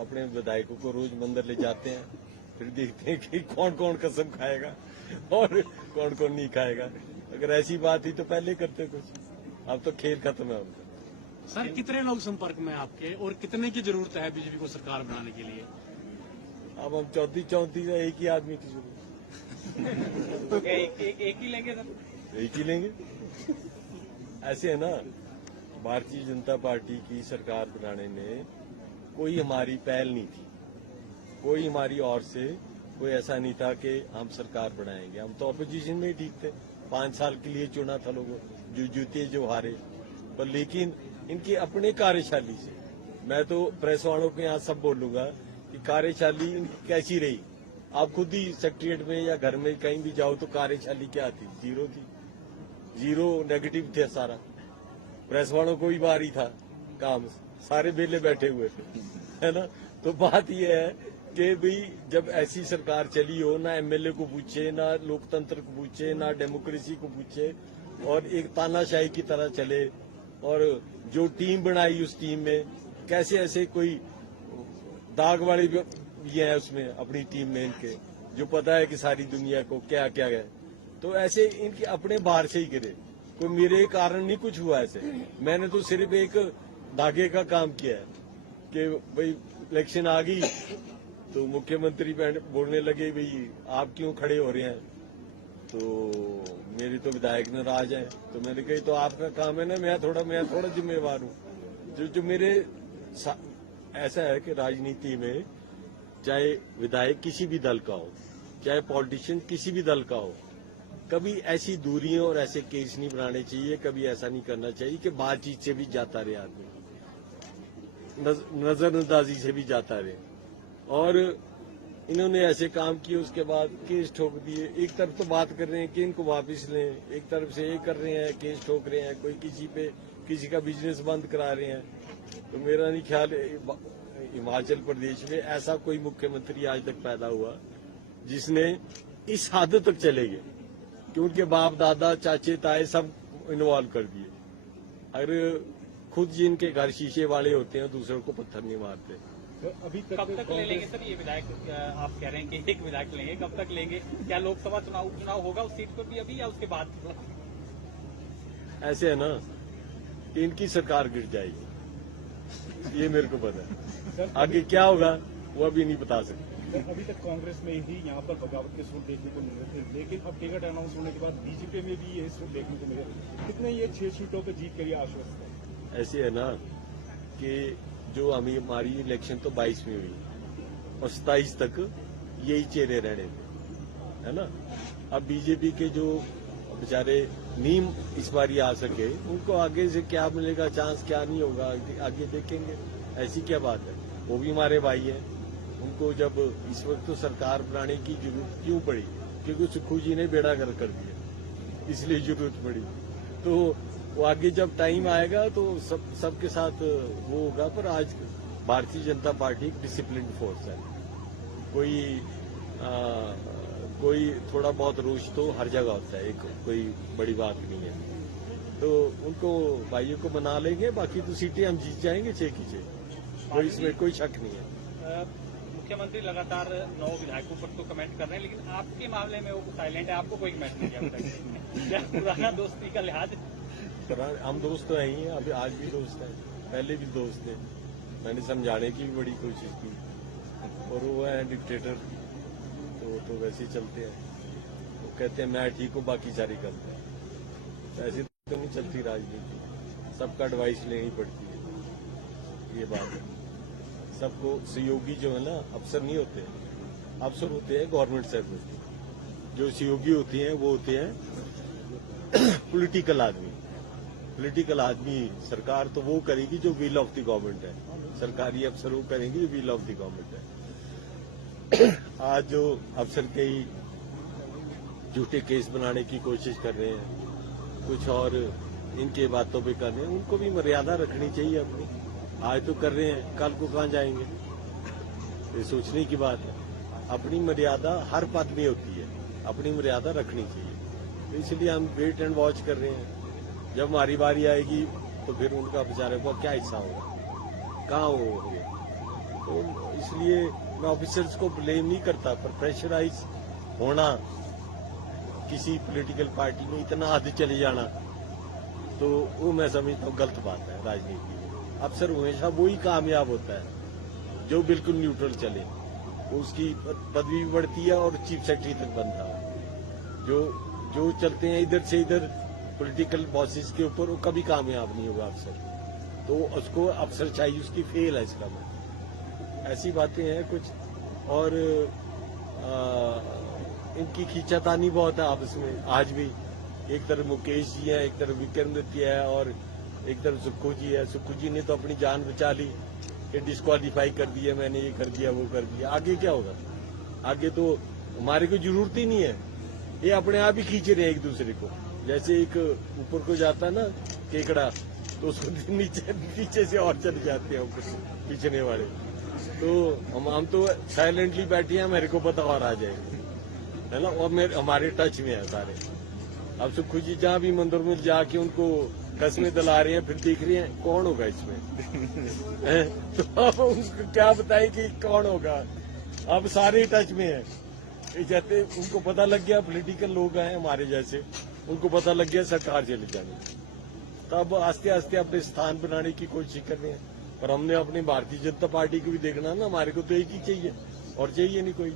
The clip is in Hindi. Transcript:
अपने विधायकों को रोज मंदिर ले जाते हैं, फिर देखते हैं कि कौन कौन कसम खाएगा और कौन कौन नहीं खाएगा। अगर ऐसी बात ही तो पहले करते कुछ, अब तो खेल खत्म है उनका। सर कितने लोग संपर्क में आपके और कितने की जरूरत है बीजेपी को सरकार बनाने के लिए? अब हम चौथी एक ही आदमी की जरूरत। तो क्या एक ही लेंगे सर? एक ही लेंगे। ऐसे है ना, भारतीय जनता पार्टी की सरकार बनाने में कोई हमारी पहल नहीं थी, कोई हमारी ओर से कोई ऐसा नहीं था कि हम सरकार बनाएंगे। हम तो अपोजिशन में ही ठीक थे, 5 साल के लिए चुना था लोगों, जो जीते जो हारे। पर लेकिन इनकी अपने कार्यशैली से, मैं तो प्रेस वालों के यहाँ सब बोलूंगा कि कार्यशैली इनकी कैसी रही। आप खुद ही सेक्रेटरिएट में या घर में कहीं भी जाओ तो कार्यशैली क्या थी? जीरो थी, जीरो नेगेटिव थे सारा। प्रेस वालों को भी भारी था काम, सारे बेले बैठे हुए थे, है ना। तो बात यह है कि भाई जब ऐसी सरकार चली हो, ना एमएलए को पूछे, ना लोकतंत्र को पूछे, ना डेमोक्रेसी को पूछे, और एक तानाशाही की तरह चले, और जो टीम बनाई उस टीम में कैसे ऐसे कोई दाग वाले भी हैं उसमें अपनी टीम में इनके, जो पता है कि सारी दुनिया को क्या क्या है। तो ऐसे इनके अपने बाहर से ही गिरे, कोई मेरे कारण नहीं कुछ हुआ ऐसे। मैंने तो सिर्फ एक धागे का काम किया है कि भाई इलेक्शन आ गई तो मुख्यमंत्री बोलने लगे भाई आप क्यों खड़े हो रहे हैं, तो मेरे तो विधायक नाराज हैं। तो मैंने कही तो आपका काम है ना, मैं थोड़ा जिम्मेवार हूँ। जो मेरे ऐसा है कि राजनीति में चाहे विधायक किसी भी दल का हो, चाहे पॉलिटिशियन किसी भी दल का हो, कभी ऐसी दूरियां और ऐसे केस नहीं बनाने चाहिए, कभी ऐसा नहीं करना चाहिए कि बातचीत से भी जाता रहे आदमी, नजरअंदाजी से भी जाता रहे। और इन्होंने ऐसे काम किए, उसके बाद केस ठोक दिए। एक तरफ तो बात कर रहे हैं कि इनको वापस लें, एक तरफ से ये कर रहे हैं केस ठोक रहे हैं, कोई किसी का बिजनेस बंद करा रहे हैं। तो मेरा नहीं ख्याल हिमाचल प्रदेश में ऐसा कोई मुख्यमंत्री आज तक पैदा हुआ जिसने इस हद तक चले गए कि उनके बाप दादा चाचे ताए सब इन्वॉल्व कर दिए। अगर खुद जिनके घर शीशे वाले होते हैं दूसरों को पत्थर नहीं मारते। तो अभी कब तक ले लेंगे सर ये विधायक? आप कह रहे हैं कि एक विधायक लेंगे, कब तक लेंगे? क्या लोकसभा चुनाव होगा उस सीट पर भी अभी या उसके बाद? ऐसे है ना कि इनकी सरकार गिर जाएगी, ये मेरे को पता है। आगे क्या होगा वो अभी नहीं बता सकते। अभी तक कांग्रेस में ही यहाँ पर बगावत के सूर देखने को मिल रहे थे, लेकिन अब टिकट अनाउंस होने के बाद बीजेपी में भी ये सूर देखने को मिले। कितने ये 6 सीटों पर जीत के लिए आश्वस्त है? ऐसे है ना कि जो हमारी इलेक्शन तो 22 में हुई और 27 तक यही चेहरे रहने थे, है ना। अब बीजेपी के जो बेचारे नीम इस बार आ सके, उनको आगे से क्या मिलेगा चांस, क्या नहीं होगा आगे देखेंगे। ऐसी क्या बात है, वो भी हमारे भाई हैं। उनको जब इस वक्त तो सरकार बनाने की जरूरत क्यों पड़ी? क्योंकि सुक्खू जी ने बेड़ा गर्क कर दिया, इसलिए जरूरत पड़ी। तो वो आगे जब टाइम आएगा तो सबके साथ वो होगा। पर आज भारतीय जनता पार्टी एक डिसिप्लिन फोर्स है। कोई थोड़ा बहुत रोष तो हर जगह होता है, एक कोई बड़ी बात नहीं है। तो उनको भाइयों को मना लेंगे, बाकी तो सीटें हम जीत जाएंगे 6 की 6, कोई इसमें कोई शक नहीं है। मुख्यमंत्री लगातार 9 विधायकों पर तो कमेंट कर रहे हैं, लेकिन आपके मामले में वो साइलेंट है, आपको कोई कमेंट नहीं किया। क्या पुराना दोस्ती का लिहाज? हम दोस्त तो हैं ही, अभी आज भी दोस्त हैं, पहले भी दोस्त थे। मैंने समझाने की भी बड़ी कोशिश की, और वो है डिक्टेटर, तो वैसे ही चलते हैं। वो कहते हैं मैं ठीक हूँ बाकी सारी गलत है। तो ऐसी तो नहीं चलती राजनीति, सबका एडवाइस लेनी पड़ती है, ये बात है। सबको सहयोगी जो है ना, अफसर नहीं होते, अफसर होते हैं गवर्नमेंट सर्विस। जो सहयोगी होते हैं वो होते हैं पॉलिटिकल आदमी। पॉलिटिकल आदमी सरकार तो वो करेगी जो विल ऑफ द गवर्नमेंट है, सरकारी अफसर वो करेंगे जो विल ऑफ द गवर्नमेंट है। आज जो अफसर के ही झूठे केस बनाने की कोशिश कर रहे हैं, कुछ और इनके बातों पे कर रहे हैं, उनको भी मर्यादा रखनी चाहिए अपनी। आज तो कर रहे हैं, कल को कहाँ जाएंगे, ये सोचने की बात है। अपनी मर्यादा हर पद में होती है, अपनी मर्यादा रखनी चाहिए। तो इसलिए हम वेट एंड वॉच कर रहे हैं। जब हमारी बारी आएगी तो फिर उनका बेचारे को क्या हिस्सा होगा, कहाँ वो होगा। तो इसलिए मैं ऑफिसर्स को ब्लेम नहीं करता, पर प्रेशराइज होना, किसी पॉलिटिकल पार्टी में इतना हद चले जाना, तो वो मैं समझता हूँ गलत बात है राजनीति में। अफसर हमेशा वही कामयाब होता है जो बिल्कुल न्यूट्रल चले, उसकी पदवी भी बढ़ती है और चीफ सेक्रेटरी तक बनता है। जो चलते हैं इधर से इधर पॉलिटिकल बॉसेस के ऊपर, वो कभी कामयाब नहीं होगा अफसर। तो उसको अफसर चाहिए, उसकी फेल है इसका मतलब। ऐसी बातें हैं कुछ। और इनकी खींचातानी बहुत है आपस में आज भी। एक तरफ मुकेश जी है, एक तरफ विक्रमादित्य है और एक तरफ सुक्खू जी है। सुक्खू जी ने तो अपनी जान बचा ली कि डिस्क्वालीफाई कर दिया, मैंने ये कर दिया वो कर दिया। आगे क्या होगा? आगे तो हमारे को जरूरत ही नहीं है, ये अपने आप ही खींच रहे हैं एक दूसरे को। जैसे एक ऊपर को जाता है ना केकड़ा, तो उसको नीचे से और चले जाते हैं ऊपर पीछने वाले। तो हम तो साइलेंटली बैठे हैं, मेरे को पता और आ जाएगा, है ना। और हमारे टच में है सारे। अब सुक्खू जी जहाँ भी मंदिर में जाके उनको कस्में दिला रहे हैं, फिर देख रहे हैं कौन होगा इसमें है? तो अब उनको क्या बताएं कि कौन होगा। अब सारे टच में है, जैसे उनको पता लग गया, पॉलिटिकल लोग हैं हमारे जैसे, उनको पता लग गया सरकार चले जाने, तब आस्ते आस्ते अपने स्थान बनाने की कोशिश कर रहे हैं। पर हमने अपनी भारतीय जनता पार्टी को भी देखना ना, हमारे को तो एक ही चाहिए और चाहिए नहीं कोई।